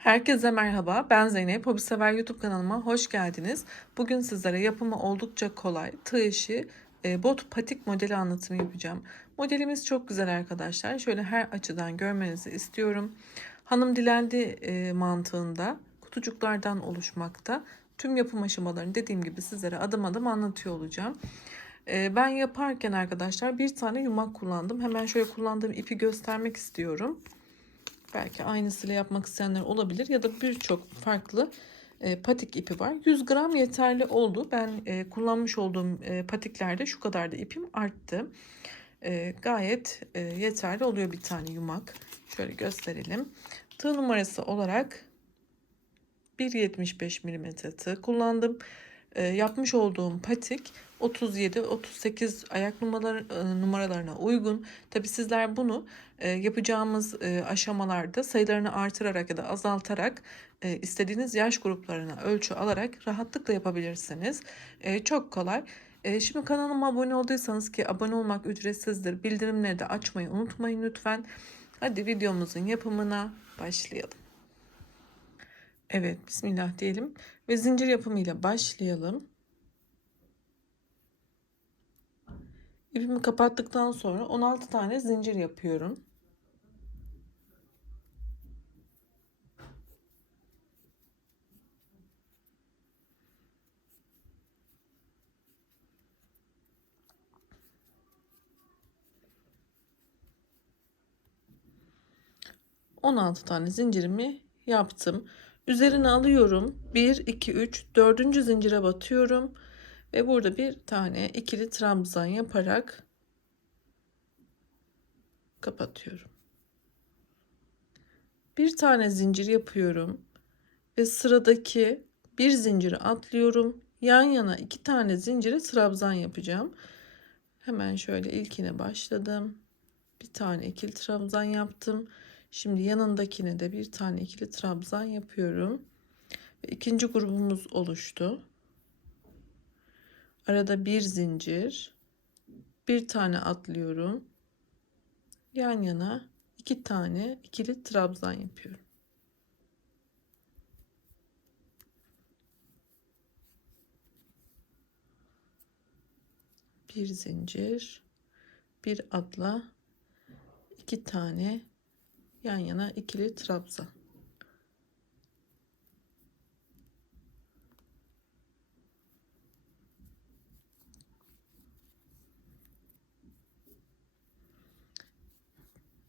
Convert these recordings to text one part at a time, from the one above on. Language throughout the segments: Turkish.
Herkese merhaba, ben Zeynep. Hobisever YouTube kanalıma hoş geldiniz. Bugün sizlere yapımı oldukça kolay, tığ işi bot patik modeli anlatımı yapacağım. Modelimiz çok güzel arkadaşlar. Şöyle her açıdan görmenizi istiyorum. Hanım dilendi mantığında kutucuklardan oluşmakta. Tüm yapım aşamalarını dediğim gibi sizlere adım adım anlatıyor olacağım. Ben yaparken arkadaşlar bir tane yumak kullandım. Hemen şöyle kullandığım ipi göstermek istiyorum. Belki aynısıyla yapmak isteyenler olabilir ya da birçok farklı patik ipi var. 100 gram yeterli oldu. Ben kullanmış olduğum patiklerde şu kadar da ipim arttı. Gayet yeterli oluyor bir tane yumak. Şöyle gösterelim. Tığ numarası olarak 1,75 mm tığ kullandım. Yapmış olduğum patik 37-38 ayak numaralarına uygun. Tabi sizler bunu yapacağımız aşamalarda sayılarını artırarak ya da azaltarak istediğiniz yaş gruplarına ölçü alarak rahatlıkla yapabilirsiniz. Çok kolay. Şimdi kanalıma abone olduysanız, ki abone olmak ücretsizdir, bildirimleri de açmayı unutmayın lütfen. Hadi videomuzun yapımına başlayalım. Evet, bismillah diyelim ve zincir yapımıyla başlayalım. İpimi kapattıktan sonra 16 tane zincir yapıyorum. ...16 tane zincirimi yaptım. Üzerine alıyorum. 1, 2, 3, 4. zincire batıyorum. Ve burada bir tane ikili trabzan yaparak kapatıyorum. Bir tane zincir yapıyorum. Ve sıradaki bir zinciri atlıyorum. Yan yana 2 tane zincire trabzan yapacağım. Hemen şöyle ilkine başladım. Bir tane ikili trabzan yaptım. Şimdi yanındakine de bir tane ikili trabzan yapıyorum. Ve ikinci grubumuz oluştu. Arada bir zincir, bir tane atlıyorum. Yan yana iki tane ikili trabzan yapıyorum. Bir zincir, bir atla, iki tane yan yana ikili trabzan.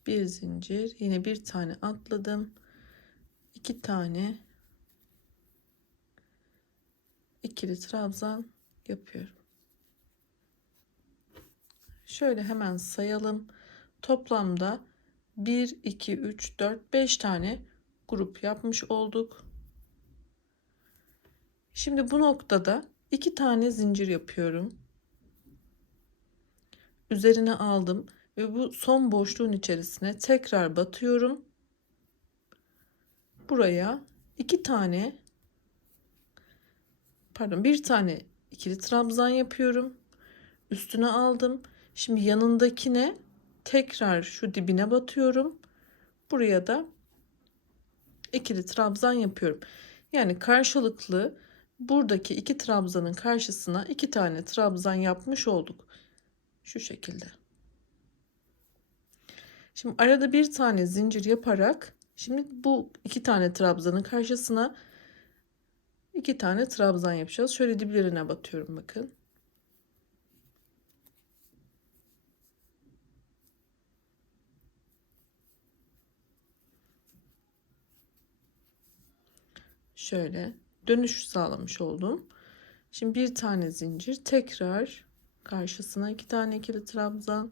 Bir zincir, yine bir tane atladım. İki tane ikili trabzan yapıyorum. Şöyle hemen sayalım. Toplamda 1, 2, 3, 4, 5 tane grup yapmış olduk. Şimdi bu noktada 2 tane zincir yapıyorum. Üzerine aldım ve bu son boşluğun içerisine tekrar batıyorum. Buraya 2 tane bir tane ikili trabzan yapıyorum. Üstüne aldım. Şimdi yanındakine tekrar şu dibine batıyorum. Buraya da ikili trabzan yapıyorum. Yani karşılıklı buradaki iki trabzanın karşısına iki tane trabzan yapmış olduk. Şu şekilde. Şimdi arada bir tane zincir yaparak şimdi bu iki tane trabzanın karşısına iki tane trabzan yapacağız. Şöyle diplerine batıyorum, bakın. Şöyle dönüş sağlamış oldum. Şimdi bir tane zincir, tekrar karşısına iki tane ikili trabzan,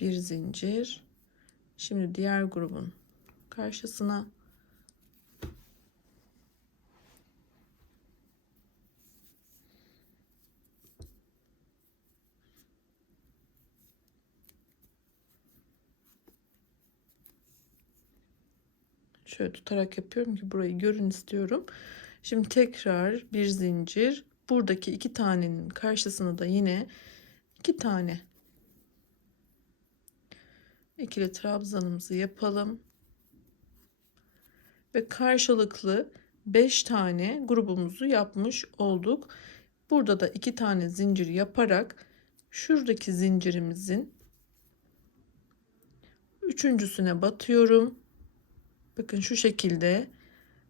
bir zincir. Şimdi diğer grubun karşısına şöyle tutarak yapıyorum ki burayı görün istiyorum. Şimdi tekrar bir zincir, buradaki 2 tanenin karşısına da yine 2 tane ikili trabzanımızı yapalım ve karşılıklı 5 tane grubumuzu yapmış olduk. Burada da 2 tane zincir yaparak şuradaki zincirimizin üçüncüsüne batıyorum. Bakın şu şekilde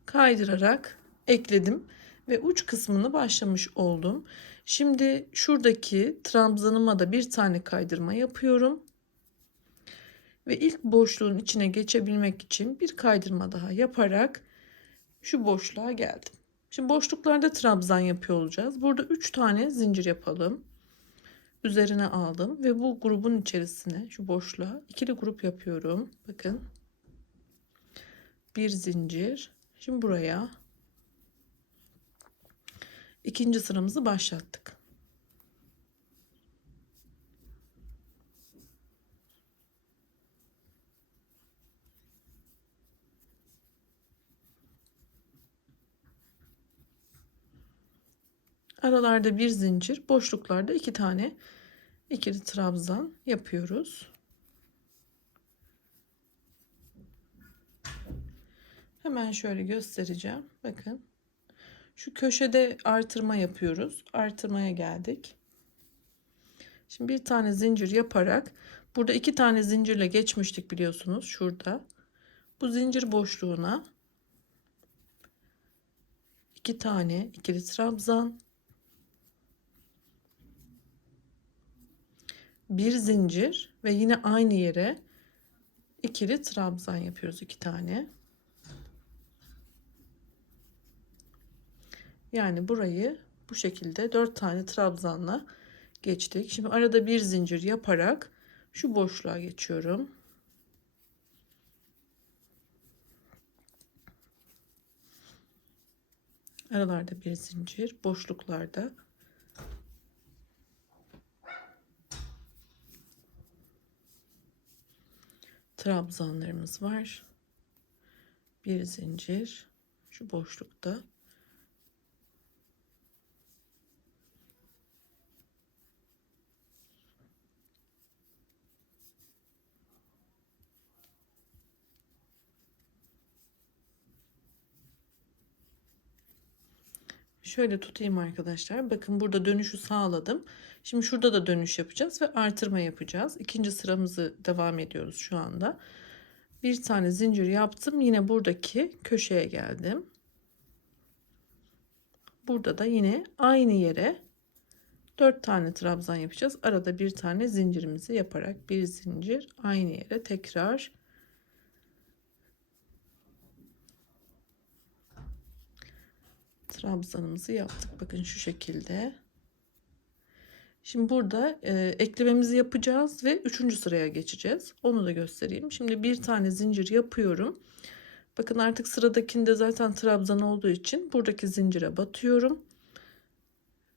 kaydırarak ekledim ve uç kısmını başlamış oldum. Şimdi şuradaki trabzanıma da bir tane kaydırma yapıyorum. Ve ilk boşluğun içine geçebilmek için bir kaydırma daha yaparak şu boşluğa geldim. Şimdi boşluklarda trabzan yapıyor olacağız. Burada 3 tane zincir yapalım. Üzerine aldım ve bu grubun içerisine, şu boşluğa ikili grup yapıyorum. Bakın. Bir zincir. Şimdi buraya ikinci sıramızı başlattık. Aralarda bir zincir, boşluklarda 2 tane ikili trabzan yapıyoruz. Hemen şöyle göstereceğim. Bakın. Şu köşede artırma yapıyoruz. Artırmaya geldik. Şimdi bir tane zincir yaparak burada 2 tane zincirle geçmiştik biliyorsunuz şurada. Bu zincir boşluğuna 2 tane ikili trabzan, bir zincir ve yine aynı yere ikili trabzan yapıyoruz 2 tane. Yani burayı bu şekilde 4 tane trabzanla geçtik. Şimdi arada bir zincir yaparak şu boşluğa geçiyorum. Aralarda bir zincir, boşluklarda trabzanlarımız var. Bir zincir şu boşlukta. Şöyle tutayım arkadaşlar. Bakın burada dönüşü sağladım. Şimdi şurada da dönüş yapacağız ve artırma yapacağız. İkinci sıramızı devam ediyoruz şu anda. Bir tane zincir yaptım. Yine buradaki köşeye geldim. Burada da yine aynı yere 4 tane trabzan yapacağız. Arada bir tane zincirimizi yaparak bir zincir aynı yere tekrar trabzanımızı yaptık. Bakın şu şekilde. Şimdi burada eklememizi yapacağız ve 3. sıraya geçeceğiz. Onu da göstereyim. Şimdi bir tane zincir yapıyorum. Bakın artık sıradakinde zaten trabzan olduğu için buradaki zincire batıyorum.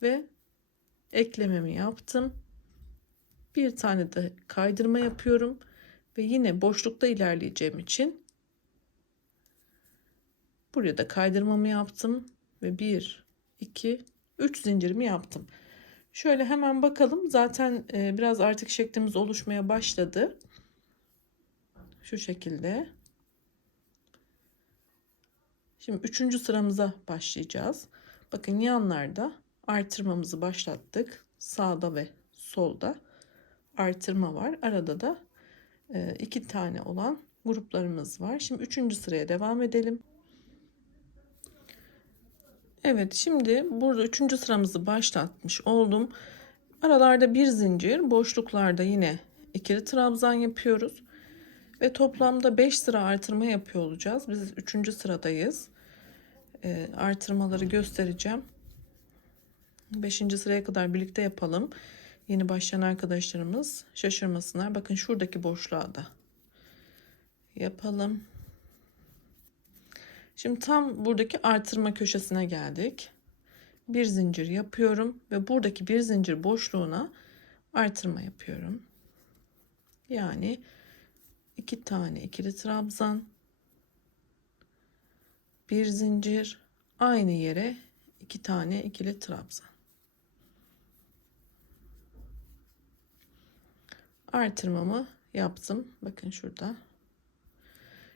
Ve eklememi yaptım. Bir tane de kaydırma yapıyorum. Ve yine boşlukta ilerleyeceğim için buraya da kaydırmamı yaptım. Ve 1, 2, 3 zincirimi yaptım. Şöyle hemen bakalım. Zaten biraz artık şeklimiz oluşmaya başladı. Şu şekilde. Şimdi 3. sıramıza başlayacağız. Bakın yanlarda artırmamızı başlattık. Sağda ve solda artırma var. Arada da 2 tane olan gruplarımız var. Şimdi 3. sıraya devam edelim. Evet, şimdi burada 3. sıramızı başlatmış oldum. Aralarda bir zincir, boşluklarda yine ikili trabzan yapıyoruz. Ve toplamda 5 sıra artırma yapıyor olacağız. Biz 3. sıradayız. Artırmaları göstereceğim. 5. sıraya kadar birlikte yapalım. Yeni başlayan arkadaşlarımız şaşırmasınlar. Bakın şuradaki boşluğa da yapalım. Şimdi tam buradaki artırma köşesine geldik. Bir zincir yapıyorum ve buradaki bir zincir boşluğuna artırma yapıyorum. Yani 2 tane ikili trabzan, bir zincir, aynı yere 2 tane ikili trabzan. artırmamı yaptım. Bakın şurada.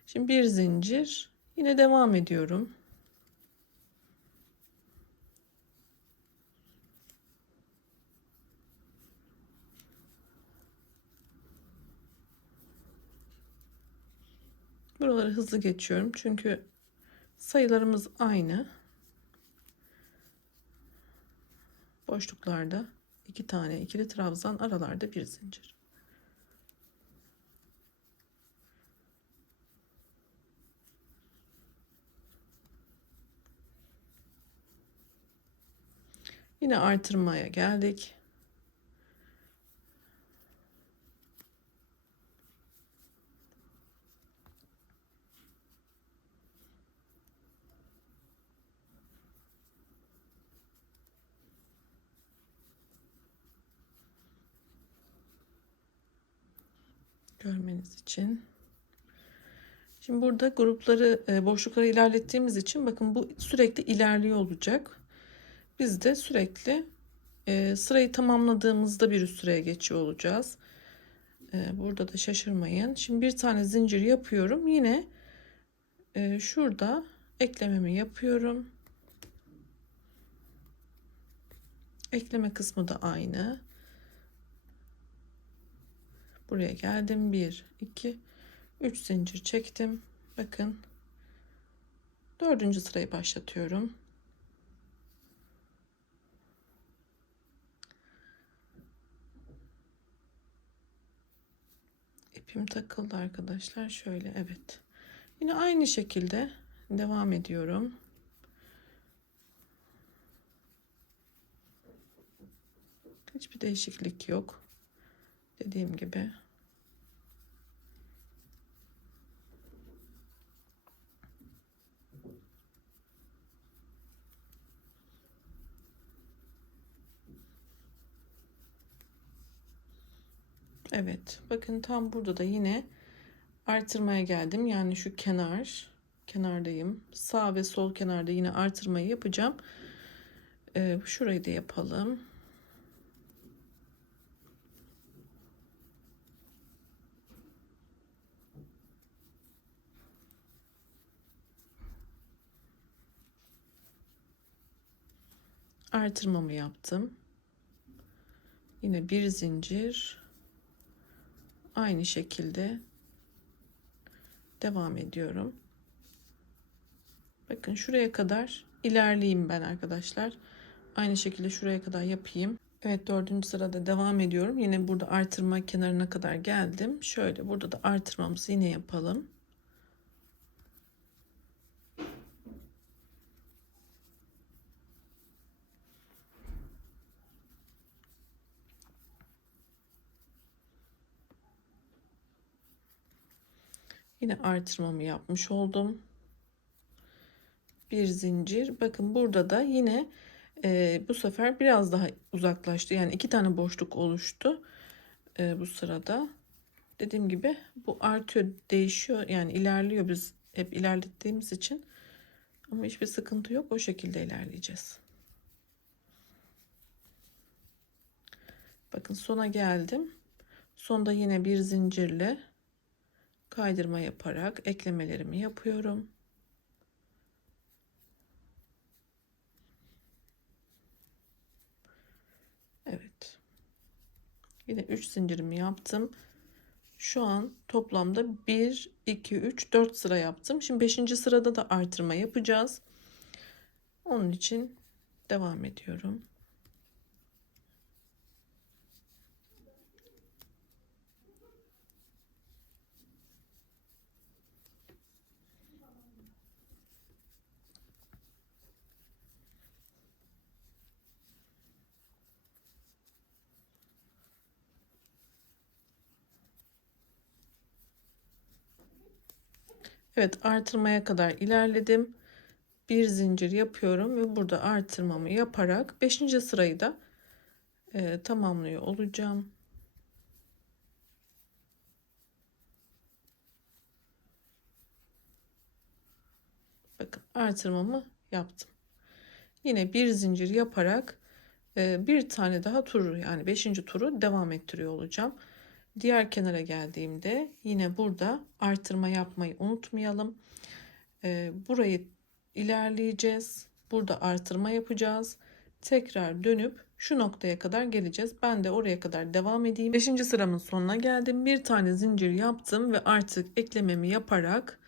Şimdi bir zincir, yine devam ediyorum. Buraları hızlı geçiyorum çünkü sayılarımız aynı. Boşluklarda 2 tane ikili trabzan, aralarda bir zincir. Yine artırmaya geldik. Görmeniz için. Şimdi burada grupları, boşlukları ilerlettiğimiz için bakın bu sürekli ilerliyor olacak. Biz de sürekli sırayı tamamladığımızda bir üst sıraya geçiyor olacağız. Burada da şaşırmayın. Şimdi bir tane zincir yapıyorum. Yine şurada eklememi yapıyorum. Ekleme kısmı da aynı. Buraya geldim. 1, 2, 3 zincir çektim. Bakın. 4. sırayı başlatıyorum. İpim takıldı arkadaşlar. Şöyle, evet. Yine aynı şekilde devam ediyorum. Hiçbir değişiklik yok. Dediğim gibi. Evet. Bakın tam burada da yine artırmaya geldim. Yani şu kenardayım. Sağ ve sol kenarda yine artırmayı yapacağım. Şurayı da yapalım. Artırmamı yaptım. Yine bir zincir, aynı şekilde devam ediyorum. Bakın şuraya kadar ilerleyeyim ben arkadaşlar. Aynı şekilde şuraya kadar yapayım. Evet, 4. sırada devam ediyorum. Yine burada artırma kenarına kadar geldim. Şöyle burada da artırmamızı yine yapalım. Yine artırmamı yapmış oldum. Bir zincir. Bakın burada da yine bu sefer biraz daha uzaklaştı. Yani 2 tane boşluk oluştu bu sırada. Dediğim gibi bu artıyor, değişiyor. Yani ilerliyor, biz hep ilerlettiğimiz için. Ama hiçbir sıkıntı yok. O şekilde ilerleyeceğiz. Bakın sona geldim. Sonda yine bir zincirle kaydırma yaparak eklemelerimi yapıyorum. Evet. Yine 3 zincirimi yaptım. Şu an toplamda 1, 2, 3, 4 sıra yaptım. Şimdi 5. sırada da artırma yapacağız. Onun için devam ediyorum. Evet, artırmaya kadar ilerledim. Bir zincir yapıyorum ve burada artırmamı yaparak 5. sırayı da tamamlıyor olacağım. Bakın artırmamı yaptım. Yine bir zincir yaparak bir tane daha turu, yani 5. turu devam ettiriyor olacağım. Diğer kenara geldiğimde yine burada artırma yapmayı unutmayalım. Burayı ilerleyeceğiz. Burada artırma yapacağız. Tekrar dönüp şu noktaya kadar geleceğiz. Ben de oraya kadar devam edeyim. 5. sıramın sonuna geldim. Bir tane zincir yaptım ve artık eklememi yaparak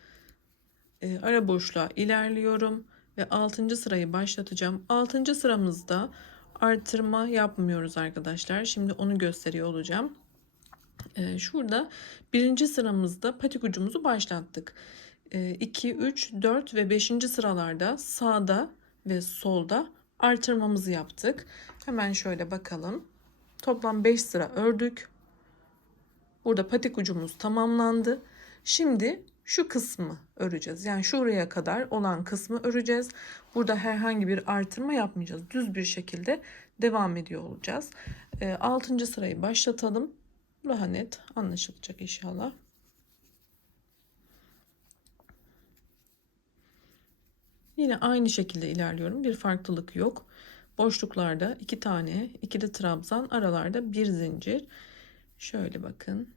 ara boşluğa ilerliyorum ve 6. sırayı başlatacağım. 6. sıramızda artırma yapmıyoruz arkadaşlar. Şimdi onu gösteriyor olacağım. Şurada 1. sıramızda patik ucumuzu başlattık. 2, 3, 4 ve 5. sıralarda sağda ve solda artırmamızı yaptık. Hemen şöyle bakalım. Toplam 5 sıra ördük. Burada patik ucumuz tamamlandı. Şimdi şu kısmı öreceğiz. Yani şuraya kadar olan kısmı öreceğiz. Burada herhangi bir artırma yapmayacağız. Düz bir şekilde devam ediyor olacağız. 6. sırayı başlatalım. Daha net anlaşılacak inşallah. Yine aynı şekilde ilerliyorum. Bir farklılık yok. Boşluklarda 2 tane, ikili trabzan, aralarda bir zincir. Şöyle bakın.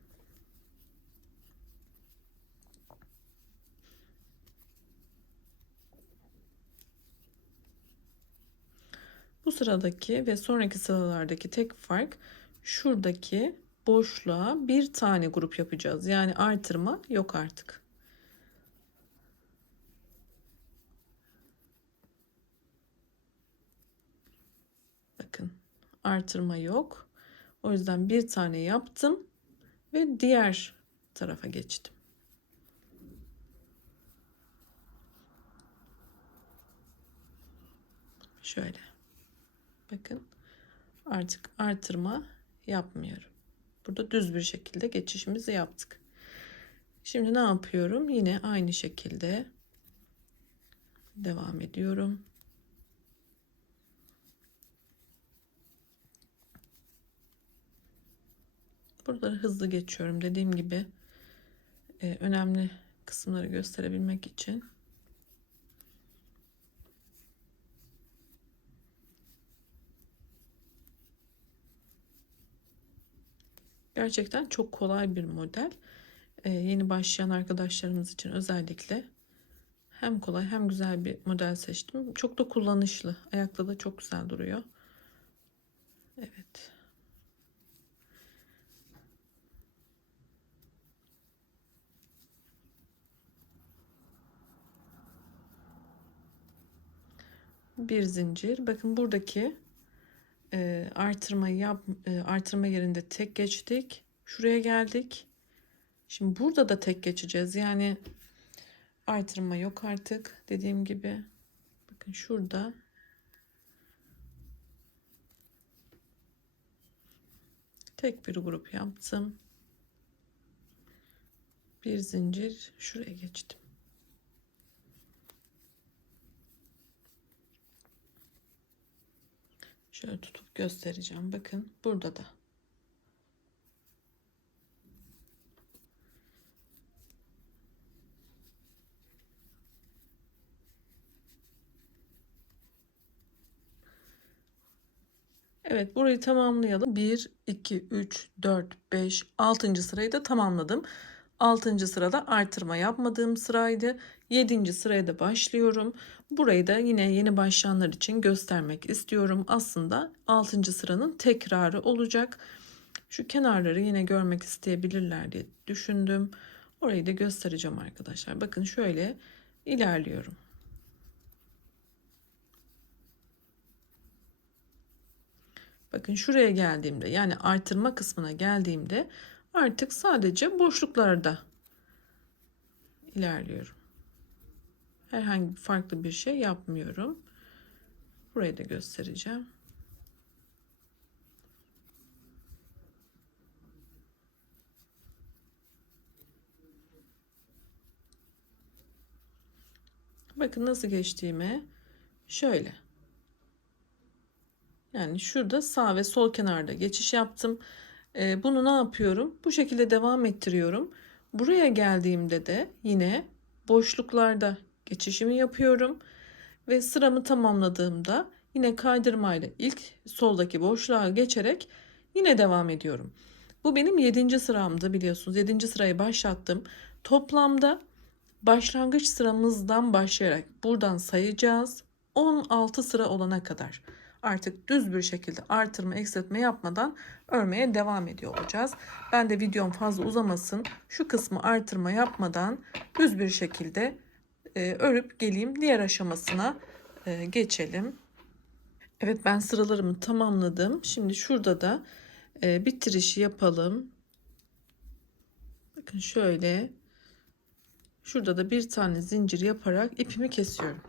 Bu sıradaki ve sonraki sıralardaki tek fark şuradaki boşluğa bir tane grup yapacağız. Yani artırma yok artık. Bakın artırma yok. O yüzden bir tane yaptım ve diğer tarafa geçtim. Şöyle. Bakın artık artırma yapmıyorum. Burada düz bir şekilde geçişimizi yaptık. Şimdi ne yapıyorum? Yine aynı şekilde devam ediyorum. Burada hızlı geçiyorum. Dediğim gibi önemli kısımları gösterebilmek için. Gerçekten çok kolay bir model. Yeni başlayan arkadaşlarımız için özellikle hem kolay hem güzel bir model seçtim. Çok da kullanışlı. Ayakta da çok güzel duruyor. Evet. Bir zincir. Bakın buradaki artırma yerinde tek geçtik. Şuraya geldik. Şimdi burada da tek geçeceğiz. Yani artırma yok artık. Dediğim gibi. Bakın şurada tek bir grup yaptım. Bir zincir şuraya geçtim. Şöyle tutup göstereceğim. Bakın burada da. Evet, burayı tamamlayalım. 1, 2, 3, 4, 5, 6. sırayı da tamamladım. 6. sırada artırma yapmadığım sıraydı. 7. sıraya da başlıyorum. Burayı da yine yeni başlayanlar için göstermek istiyorum. Aslında 6. sıranın tekrarı olacak. Şu kenarları yine görmek isteyebilirler diye düşündüm. Orayı da göstereceğim arkadaşlar. Bakın şöyle ilerliyorum. Bakın şuraya geldiğimde, yani artırma kısmına geldiğimde artık sadece boşluklarda ilerliyorum. Herhangi farklı bir şey yapmıyorum. Burayı da göstereceğim. Bakın nasıl geçtiğime. Şöyle. Yani şurada sağ ve sol kenarda geçiş yaptım. Bunu ne yapıyorum? Bu şekilde devam ettiriyorum. Buraya geldiğimde de yine boşluklarda geçişimi yapıyorum. Ve sıramı tamamladığımda yine kaydırmayla ilk soldaki boşluğa geçerek yine devam ediyorum. Bu benim 7. sıramdı biliyorsunuz. 7. sırayı başlattım. Toplamda başlangıç sıramızdan başlayarak buradan sayacağız. 16 sıra olana kadar artık düz bir şekilde artırma eksiltme yapmadan örmeye devam ediyor olacağız. Ben de videom fazla uzamasın. Şu kısmı artırma yapmadan düz bir şekilde örüp geleyim. Diğer aşamasına geçelim. Evet, ben sıralarımı tamamladım. Şimdi şurada da bitirişi yapalım. Bakın şöyle. Şurada da bir tane zincir yaparak ipimi kesiyorum.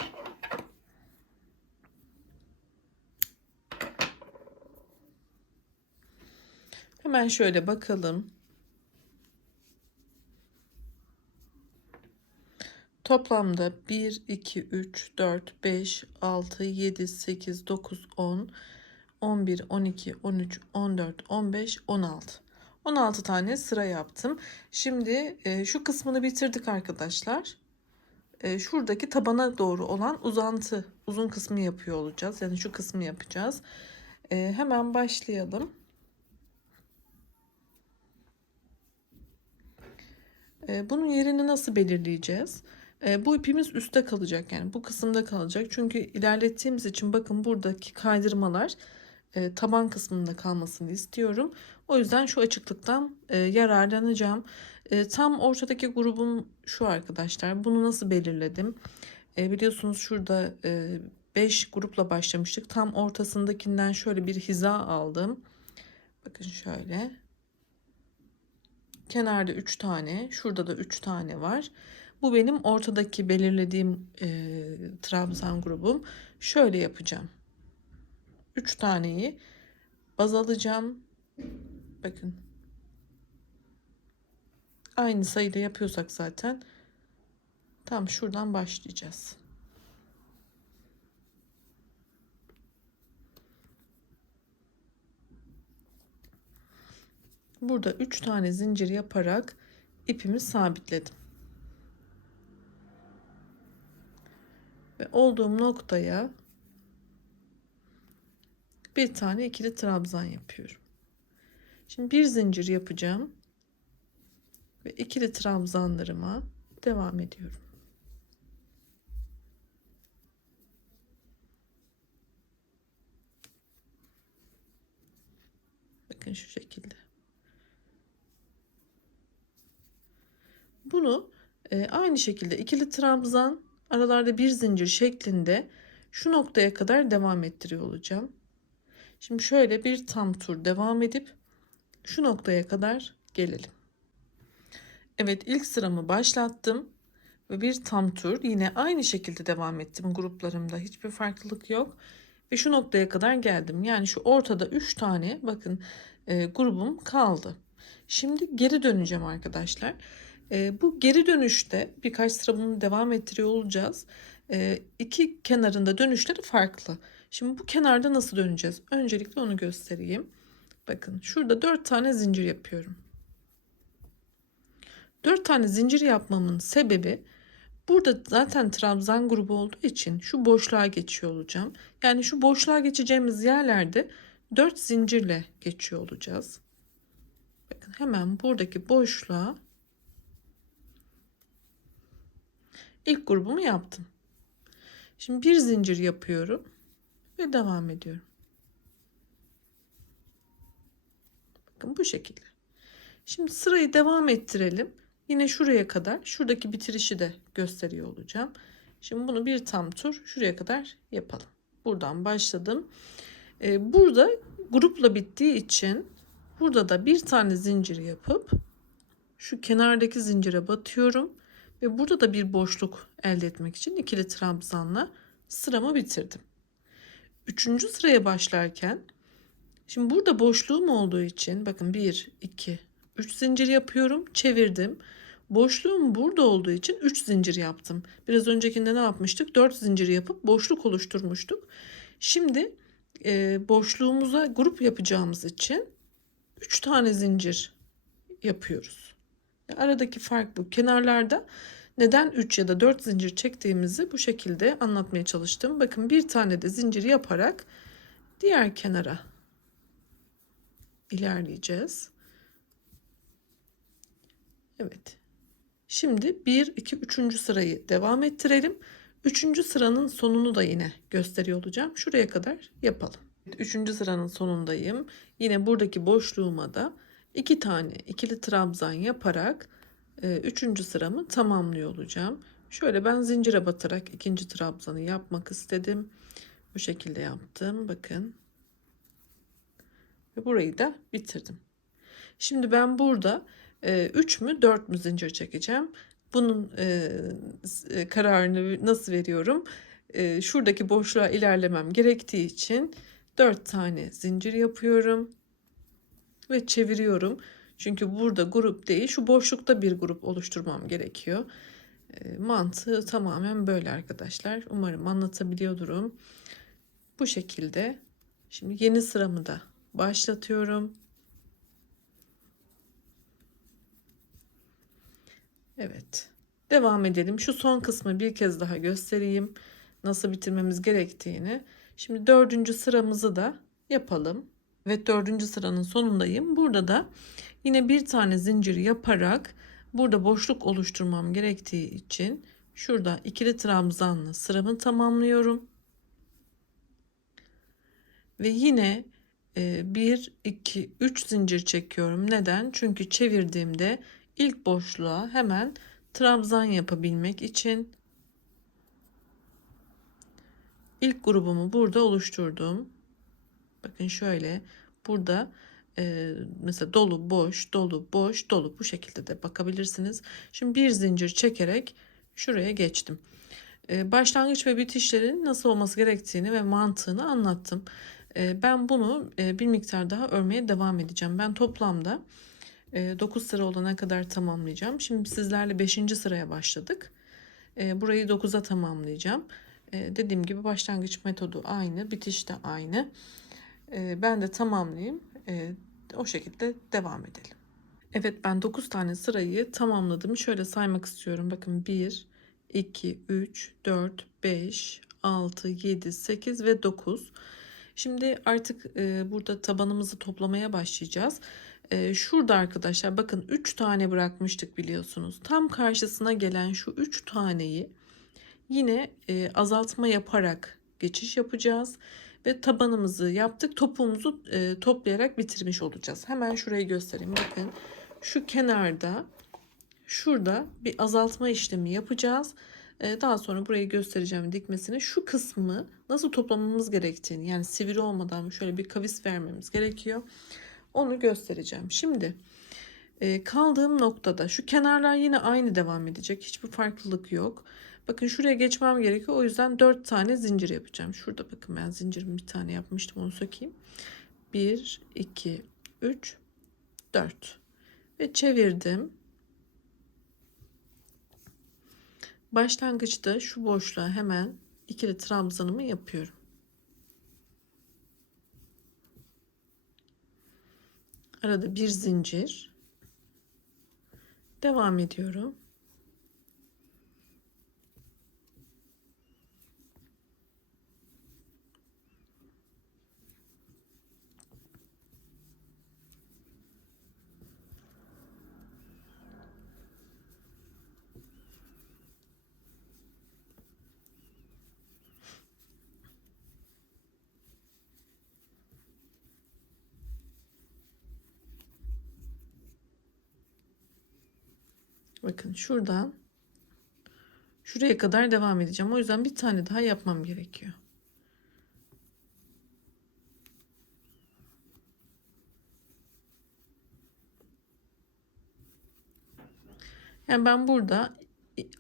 Hemen şöyle bakalım. Toplamda 1, 2, 3, 4, 5, 6, 7, 8, 9, 10, 11, 12, 13, 14, 15, 16. 16 tane sıra yaptım. Şimdi şu kısmını bitirdik arkadaşlar. Şuradaki tabana doğru olan uzun kısmı yapıyor olacağız. Yani şu kısmı yapacağız. Hemen başlayalım. Bunun yerini nasıl belirleyeceğiz? Bu ipimiz üstte kalacak, yani bu kısımda kalacak. Çünkü ilerlettiğimiz için bakın buradaki kaydırmalar taban kısmında kalmasını istiyorum. O yüzden şu açıklıktan yararlanacağım. Tam ortadaki grubum şu arkadaşlar. Bunu nasıl belirledim? Biliyorsunuz şurada 5 grupla başlamıştık. Tam ortasındakinden şöyle bir hiza aldım. Bakın şöyle. Kenarda 3 tane, şurada da 3 tane var. Bu benim ortadaki belirlediğim trabzan grubum. Şöyle yapacağım. 3 taneyi baz alacağım. Bakın. Aynı sayıda yapıyorsak zaten tam şuradan başlayacağız. Burada 3 tane zincir yaparak ipimi sabitledim. Ve olduğum noktaya bir tane ikili trabzan yapıyorum. Şimdi bir zincir yapacağım ve ikili trabzanlarıma devam ediyorum. Bakın şu şekilde. Bunu aynı şekilde ikili trabzan, aralarda bir zincir şeklinde şu noktaya kadar devam ettiriyor olacağım. Şimdi şöyle bir tam tur devam edip şu noktaya kadar gelelim. Evet, ilk sıramı başlattım ve bir tam tur yine aynı şekilde devam ettim. Gruplarımda hiçbir farklılık yok ve şu noktaya kadar geldim. Yani şu ortada 3 tane bakın grubum kaldı. Şimdi geri döneceğim arkadaşlar. Bu geri dönüşte birkaç sıra bunu devam ettiriyor olacağız. İki kenarında dönüşleri farklı. Şimdi bu kenarda nasıl döneceğiz? Öncelikle onu göstereyim. Bakın şurada 4 tane zincir yapıyorum. 4 tane zincir yapmamın sebebi, burada zaten trabzan grubu olduğu için şu boşluğa geçiyor olacağım. Yani şu boşluğa geçeceğimiz yerlerde 4 zincirle geçiyor olacağız. Bakın hemen buradaki boşluğa ilk grubumu yaptım. Şimdi bir zincir yapıyorum ve devam ediyorum. Bakın bu şekilde. Şimdi sırayı devam ettirelim. Yine şuraya kadar, şuradaki bitirişi de gösteriyor olacağım. Şimdi bunu bir tam tur şuraya kadar yapalım. Buradan başladım. Burada grupla bittiği için burada da bir tane zincir yapıp şu kenardaki zincire batıyorum ve burada da bir boşluk elde etmek için ikili trabzanla sıramı bitirdim. Üçüncü sıraya başlarken şimdi burada boşluğum olduğu için bakın 1, 2, 3 zincir yapıyorum, çevirdim. Boşluğum burada olduğu için 3 zincir yaptım. Biraz öncekinde ne yapmıştık? 4 zincir yapıp boşluk oluşturmuştuk. Şimdi boşluğumuza grup yapacağımız için 3 tane zincir yapıyoruz. Aradaki fark bu. Kenarlarda neden 3 ya da 4 zincir çektiğimizi bu şekilde anlatmaya çalıştım. Bakın bir tane de zincir yaparak diğer kenara ilerleyeceğiz. Evet. Şimdi 1, 2, 3. sırayı devam ettirelim. 3. sıranın sonunu da yine gösteriyor olacağım. Şuraya kadar yapalım. 3. sıranın sonundayım. Yine buradaki boşluğuma da 2 tane ikili trabzan yaparak 3. sıramı tamamlıyor olacağım. Şöyle ben zincire batarak ikinci trabzanı yapmak istedim. Bu şekilde yaptım. Bakın. Ve burayı da bitirdim. Şimdi ben burada 3 mü 4 mü zincir çekeceğim. Bunun kararını nasıl veriyorum? Şuradaki boşluğa ilerlemem gerektiği için 4 tane zincir yapıyorum ve çeviriyorum. Çünkü burada grup değil, şu boşlukta bir grup oluşturmam gerekiyor. Mantığı tamamen böyle arkadaşlar. Umarım anlatabiliyorurum. Bu şekilde. Şimdi yeni sıramı da başlatıyorum. Evet. Devam edelim. Şu son kısmı bir kez daha göstereyim. Nasıl bitirmemiz gerektiğini. Şimdi 4. sıramızı da yapalım. Evet, 4. sıranın sonundayım. Burada da yine bir tane zincir yaparak burada boşluk oluşturmam gerektiği için şurada ikili trabzanla sıramı tamamlıyorum. Ve yine 1, 2, 3 zincir çekiyorum. Neden? Çünkü çevirdiğimde ilk boşluğa hemen trabzan yapabilmek için ilk grubumu burada oluşturdum. Bakın şöyle burada mesela dolu boş dolu boş dolu, bu şekilde de bakabilirsiniz. Şimdi bir zincir çekerek şuraya geçtim. Başlangıç ve bitişlerin nasıl olması gerektiğini ve mantığını anlattım. Ben bunu bir miktar daha örmeye devam edeceğim. Ben toplamda 9 sıra olana kadar tamamlayacağım. Şimdi sizlerle 5. sıraya başladık. Burayı 9'a tamamlayacağım. Dediğim gibi başlangıç metodu aynı, bitiş de aynı. Ben de tamamlayayım. O şekilde devam edelim. Evet, ben 9 tane sırayı tamamladım. Şöyle saymak istiyorum. Bakın 1, 2, 3, 4, 5, 6, 7, 8 ve 9. Şimdi artık burada tabanımızı toplamaya başlayacağız. Şurada arkadaşlar bakın 3 tane bırakmıştık biliyorsunuz. Tam karşısına gelen şu 3 taneyi yine azaltma yaparak geçiş yapacağız. Ve tabanımızı yaptık. Topuğumuzu toplayarak bitirmiş olacağız. Hemen şurayı göstereyim. Bakın şu kenarda şurada bir azaltma işlemi yapacağız. Daha sonra burayı göstereceğim dikmesini. Şu kısmı nasıl toplamamız gerektiğini, yani sivri olmadan şöyle bir kavis vermemiz gerekiyor. Onu göstereceğim. Şimdi kaldığım noktada şu kenarlar yine aynı devam edecek. Hiçbir farklılık yok. Bakın şuraya geçmem gerekiyor. O yüzden 4 tane zincir yapacağım. Şurada bakın ben zincirimi bir tane yapmıştım. Onu sökeyim. 1, 2, 3, 4. Ve çevirdim. Başlangıçta şu boşluğa hemen ikili trabzanımı yapıyorum. Arada bir zincir. Devam ediyorum. Bakın şuradan şuraya kadar devam edeceğim. O yüzden bir tane daha yapmam gerekiyor. Yani ben burada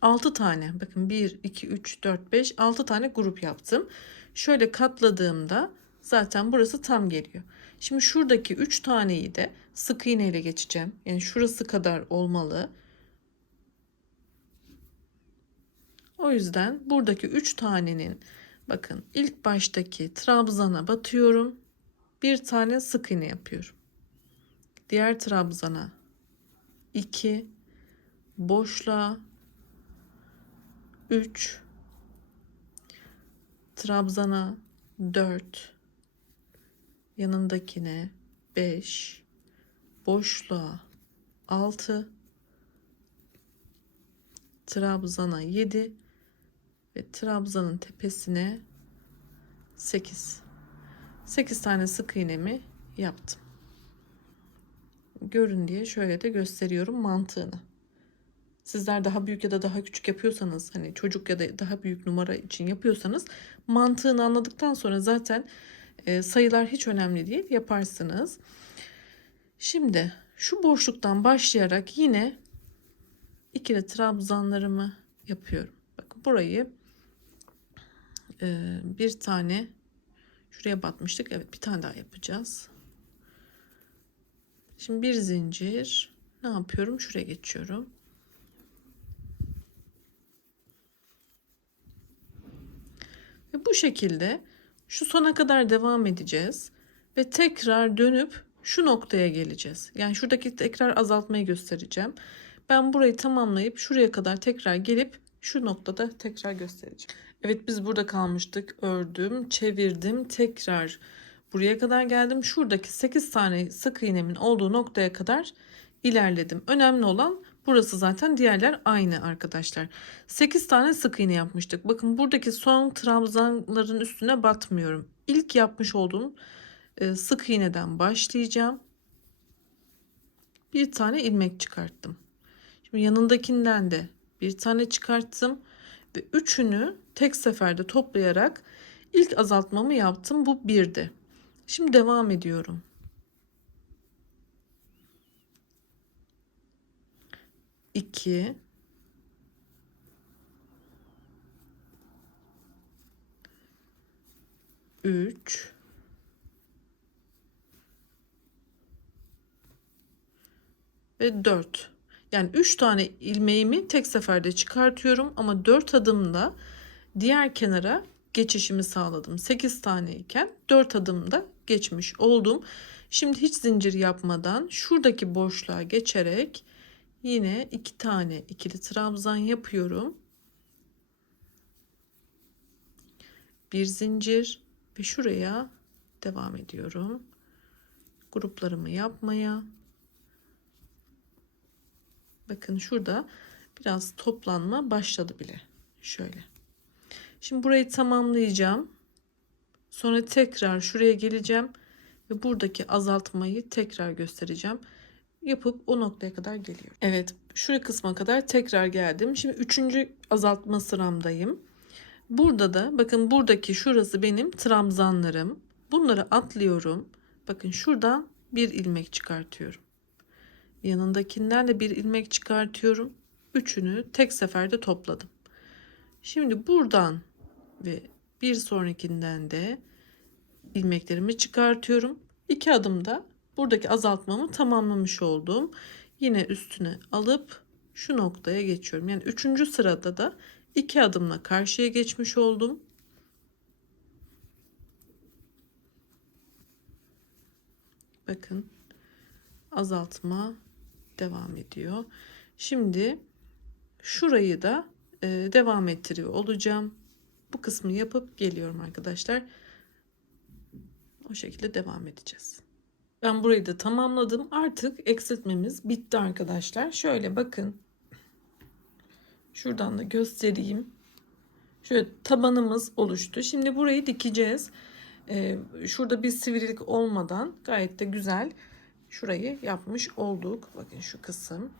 6 tane, bakın 1, 2, 3, 4, 5, 6 tane grup yaptım. Şöyle katladığımda zaten burası tam geliyor. Şimdi şuradaki 3 taneyi de sık iğne ile geçeceğim. Yani şurası kadar olmalı. O yüzden buradaki 3 tanenin bakın ilk baştaki trabzana batıyorum. Bir tane sık iğne yapıyorum. Diğer trabzana 2, boşluğa 3, trabzana 4, yanındakine 5, boşluğa 6, trabzana 7 ve trabzanın tepesine 8. 8 tane sık iğnemi yaptım. Görün diye şöyle de gösteriyorum mantığını. Sizler daha büyük ya da daha küçük yapıyorsanız, hani çocuk ya da daha büyük numara için yapıyorsanız, mantığını anladıktan sonra zaten sayılar hiç önemli değil, yaparsınız. Şimdi şu boşluktan başlayarak yine ikili trabzanlarımı yapıyorum. Bakın burayı bir tane şuraya batmıştık. Evet, bir tane daha yapacağız. Şimdi bir zincir ne yapıyorum? Şuraya geçiyorum. Ve bu şekilde şu sona kadar devam edeceğiz ve tekrar dönüp şu noktaya geleceğiz. Yani şuradaki tekrar azaltmayı göstereceğim. Ben burayı tamamlayıp şuraya kadar tekrar gelip şu noktada tekrar göstereceğim. Evet, biz burada kalmıştık. Ördüm, çevirdim, tekrar buraya kadar geldim. Şuradaki 8 tane sık iğnemin olduğu noktaya kadar ilerledim. Önemli olan burası, zaten diğerler aynı arkadaşlar. 8 tane sık iğne yapmıştık. Bakın buradaki son trabzanların üstüne batmıyorum. İlk yapmış olduğum sık iğneden başlayacağım. Bir tane ilmek çıkarttım. Şimdi yanındakinden de bir tane çıkarttım ve üçünü tek seferde toplayarak ilk azaltmamı yaptım. Bu birdi. Şimdi devam ediyorum. 2, 3, 4. Yani 3 tane ilmeğimi tek seferde çıkartıyorum ama 4 adımda diğer kenara geçişimi sağladım. 8 tane iken 4 adımda geçmiş oldum. Şimdi hiç zincir yapmadan şuradaki boşluğa geçerek yine 2 tane ikili trabzan yapıyorum. Bir zincir ve şuraya devam ediyorum. Gruplarımı yapmaya. Bakın şurada biraz toplanma başladı bile. Şöyle. Şimdi burayı tamamlayacağım. Sonra tekrar şuraya geleceğim ve buradaki azaltmayı tekrar göstereceğim. Yapıp o noktaya kadar geliyorum. Evet, şuraya kısma kadar tekrar geldim. Şimdi 3. azaltma sıramdayım. Burada da bakın, buradaki şurası benim trabzanlarım. Bunları atlıyorum. Bakın şuradan bir ilmek çıkartıyorum. Yanındakinden de bir ilmek çıkartıyorum. Üçünü tek seferde topladım. Şimdi buradan ve bir sonrakinden de ilmeklerimi çıkartıyorum. 2 adımda buradaki azaltmamı tamamlamış oldum. Yine üstüne alıp şu noktaya geçiyorum. Yani 3. sırada da 2 adımla karşıya geçmiş oldum. Bakın, azaltma devam ediyor. Şimdi şurayı da devam ettiriyor olacağım. Bu kısmı yapıp geliyorum arkadaşlar. O şekilde devam edeceğiz. Ben burayı da tamamladım. Artık eksiltmemiz bitti arkadaşlar. Şöyle bakın. Şuradan da göstereyim. Şöyle tabanımız oluştu. Şimdi burayı dikeceğiz. Şurada bir sivrilik olmadan gayet de güzel şurayı yapmış olduk. Bakın şu kısım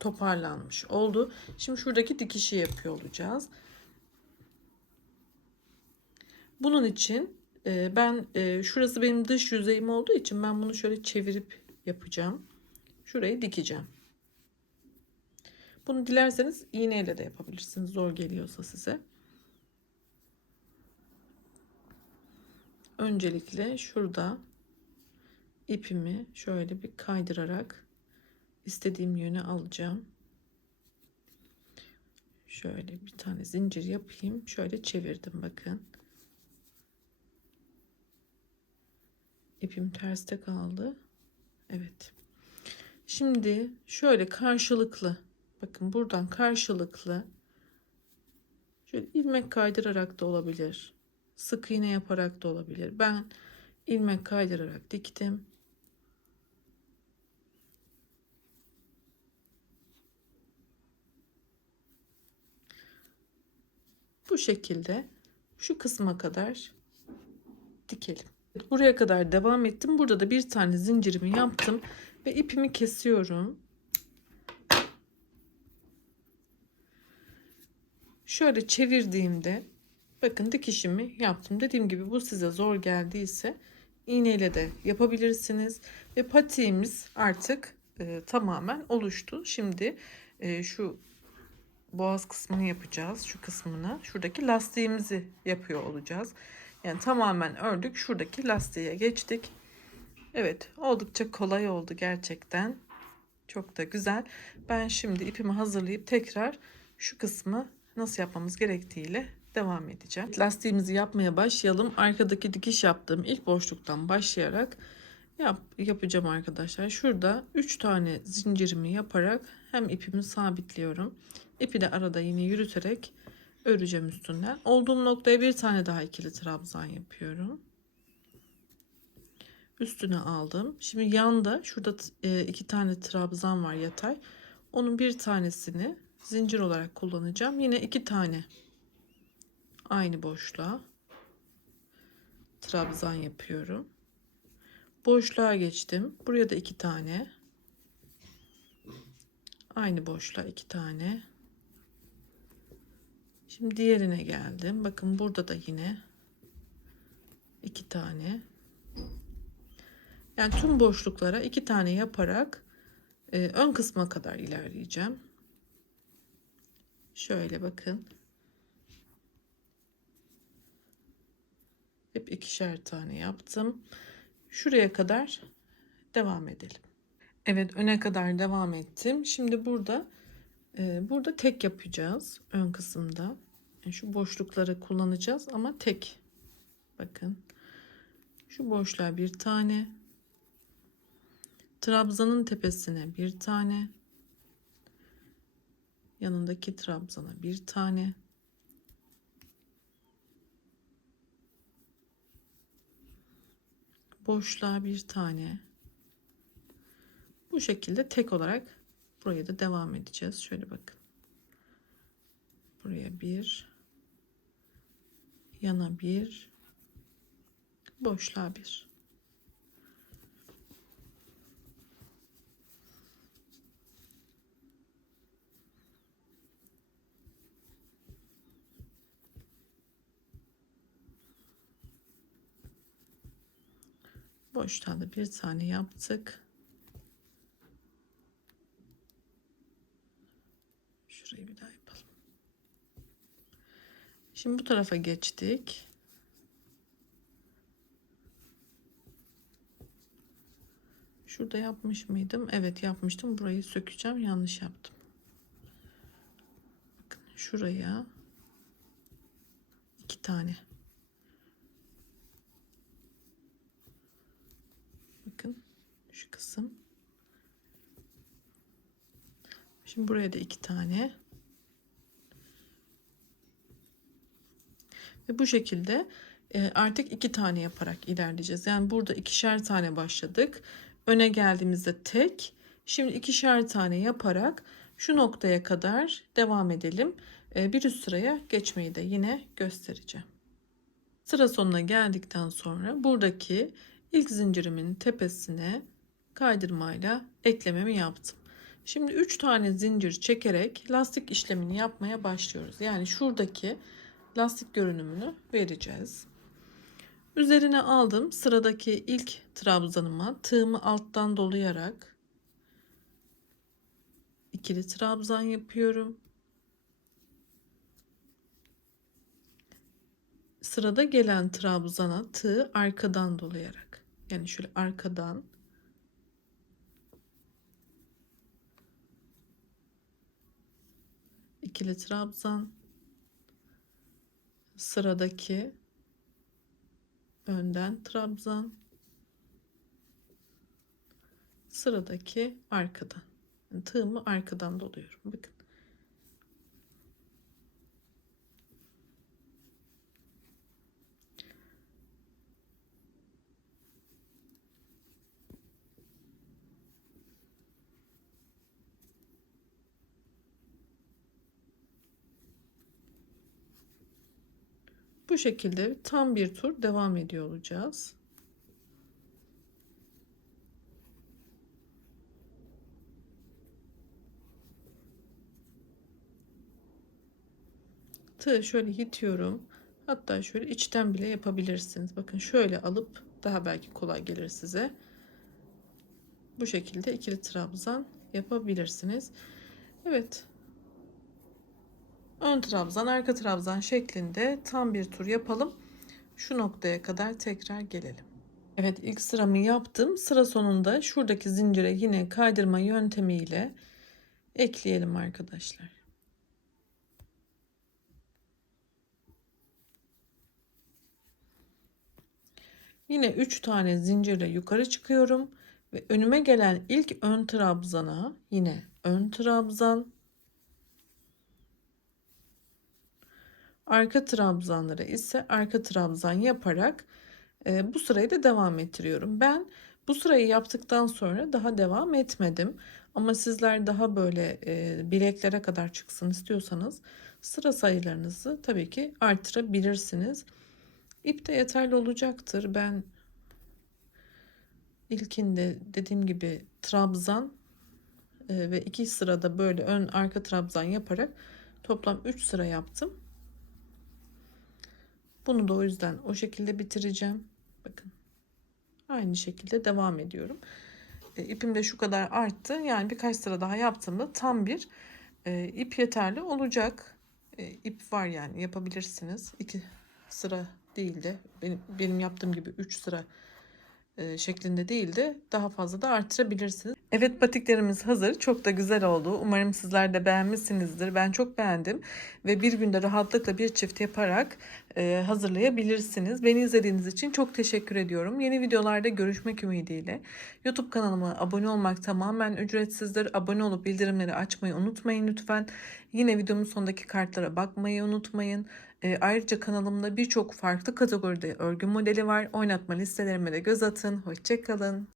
toparlanmış oldu. Şimdi şuradaki dikişi yapıyor olacağız. Bunun için ben şurası benim dış yüzeyim olduğu için ben bunu şöyle çevirip yapacağım. Şurayı dikeceğim. Bunu dilerseniz iğneyle de yapabilirsiniz, zor geliyorsa size. Öncelikle şurada ipimi şöyle bir kaydırarak istediğim yöne alacağım. Şöyle bir tane zincir yapayım. Şöyle çevirdim bakın. İpim terste kaldı. Evet. Şimdi şöyle karşılıklı, bakın buradan karşılıklı şöyle ilmek kaydırarak da olabilir. Sık iğne yaparak da olabilir. Ben ilmek kaydırarak diktim. Bu şekilde şu kısma kadar dikelim. Buraya kadar devam ettim. Burada da bir tane zincirimi yaptım ve ipimi kesiyorum. Şöyle çevirdiğimde bakın dikişimi yaptım. Dediğim gibi bu size zor geldiyse iğneyle de yapabilirsiniz. Ve patiğimiz artık tamamen oluştu. Şimdi şu boğaz kısmını yapacağız. Şu kısmını. Şuradaki lastiğimizi yapıyor olacağız. Yani tamamen ördük. Şuradaki lastiğe geçtik. Evet, oldukça kolay oldu gerçekten. Çok da güzel. Ben şimdi ipimi hazırlayıp tekrar şu kısmı nasıl yapmamız gerektiğiyle devam edeceğim. Lastiğimizi yapmaya başlayalım. Arkadaki dikiş yaptığım ilk boşluktan başlayarak yapacağım arkadaşlar. Şurada 3 tane zincirimi yaparak hem ipimi sabitliyorum. İpi de arada yine yürüterek öreceğim üstünden. Olduğum noktaya bir tane daha ikili trabzan yapıyorum. Üstüne aldım. Şimdi yanda şurada 2 tane trabzan var yatay. Onun bir tanesini zincir olarak kullanacağım. Yine 2 tane aynı boşluğa trabzan yapıyorum. Boşluğa geçtim. Buraya da 2 tane. Aynı boşluğa 2 tane. Şimdi diğerine geldim. Bakın burada da yine 2 tane. Yani tüm boşluklara 2 tane yaparak ön kısma kadar ilerleyeceğim. Şöyle bakın. Hep ikişer tane yaptım. Şuraya kadar devam edelim. Evet, öne kadar devam ettim. Şimdi burada tek yapacağız ön kısımda. Yani şu boşlukları kullanacağız ama tek. Bakın. Şu boşluğa bir tane. Trabzanın tepesine bir tane. Yanındaki trabzana bir tane. Boşluğa bir tane. Bu şekilde tek olarak buraya da devam edeceğiz. Şöyle bakın. Buraya bir, yana bir, boşluğa bir. Boşluğa da bir tane yaptık. Şurayı bir daha yapalım. Şimdi bu tarafa geçtik. Şurada yapmış mıydım? Evet, yapmıştım. Burayı sökeceğim. Yanlış yaptım. Bakın şuraya 2 tane. Bakın şu kısım. Şimdi buraya da 2 tane. Ve bu şekilde artık 2 tane yaparak ilerleyeceğiz. Yani burada ikişer tane başladık. Öne geldiğimizde tek. Şimdi ikişer tane yaparak şu noktaya kadar devam edelim. Bir üst sıraya geçmeyi de yine göstereceğim. Sıra sonuna geldikten sonra buradaki ilk zincirimin tepesine kaydırmayla eklememi yaptım. Şimdi 3 tane zincir çekerek lastik işlemini yapmaya başlıyoruz. Yani şuradaki lastik görünümünü vereceğiz. Üzerine aldım. Sıradaki ilk trabzanıma tığımı alttan dolayarak ikili trabzan yapıyorum. Sırada gelen trabzana tığı arkadan dolayarak, yani şöyle arkadan ikili trabzan, sıradaki önden trabzan, sıradaki arkadan. Yani tığımı arkadan doluyorum. Bakın. Bu şekilde tam bir tur devam ediyor olacağız. Tığı şöyle itiyorum. Hatta şöyle içten bile yapabilirsiniz. Bakın şöyle alıp daha belki kolay gelir size. Bu şekilde ikili trabzan yapabilirsiniz. Evet. Ön trabzan, arka trabzan şeklinde tam bir tur yapalım. Şu noktaya kadar tekrar gelelim. Evet, ilk sıramı yaptım. Sıra sonunda şuradaki zincire yine kaydırma yöntemiyle ekleyelim arkadaşlar. Yine 3 tane zincirle yukarı çıkıyorum ve önüme gelen ilk ön trabzana yine ön trabzan, arka trabzanlara ise arka trabzan yaparak bu sırayı da devam ettiriyorum. Ben bu sırayı yaptıktan sonra daha devam etmedim. Ama sizler daha böyle bileklere kadar çıksın istiyorsanız sıra sayılarınızı tabii ki artırabilirsiniz. İp de yeterli olacaktır. Ben ilkinde dediğim gibi trabzan ve 2 sırada böyle ön arka trabzan yaparak toplam 3 sıra yaptım. Bunu da o yüzden o şekilde bitireceğim. Bakın. Aynı şekilde devam ediyorum. İpim de şu kadar arttı. Yani birkaç sıra daha yaptığımda tam bir ip yeterli olacak. İp var yani yapabilirsiniz. 2 sıra değil de benim yaptığım gibi 3 sıra şeklinde değil de daha fazla da artırabilirsiniz. Evet, patiklerimiz hazır. Çok da güzel oldu. Umarım sizler de beğenmişsinizdir. Ben çok beğendim ve bir günde rahatlıkla bir çift yaparak hazırlayabilirsiniz. Beni izlediğiniz için çok teşekkür ediyorum. Yeni videolarda görüşmek ümidiyle. YouTube kanalıma abone olmak tamamen ücretsizdir. Abone olup bildirimleri açmayı unutmayın lütfen. Yine videomun sonundaki kartlara bakmayı unutmayın. Ayrıca kanalımda birçok farklı kategoride örgü modeli var. Oynatma listelerime de göz atın. Hoşça kalın.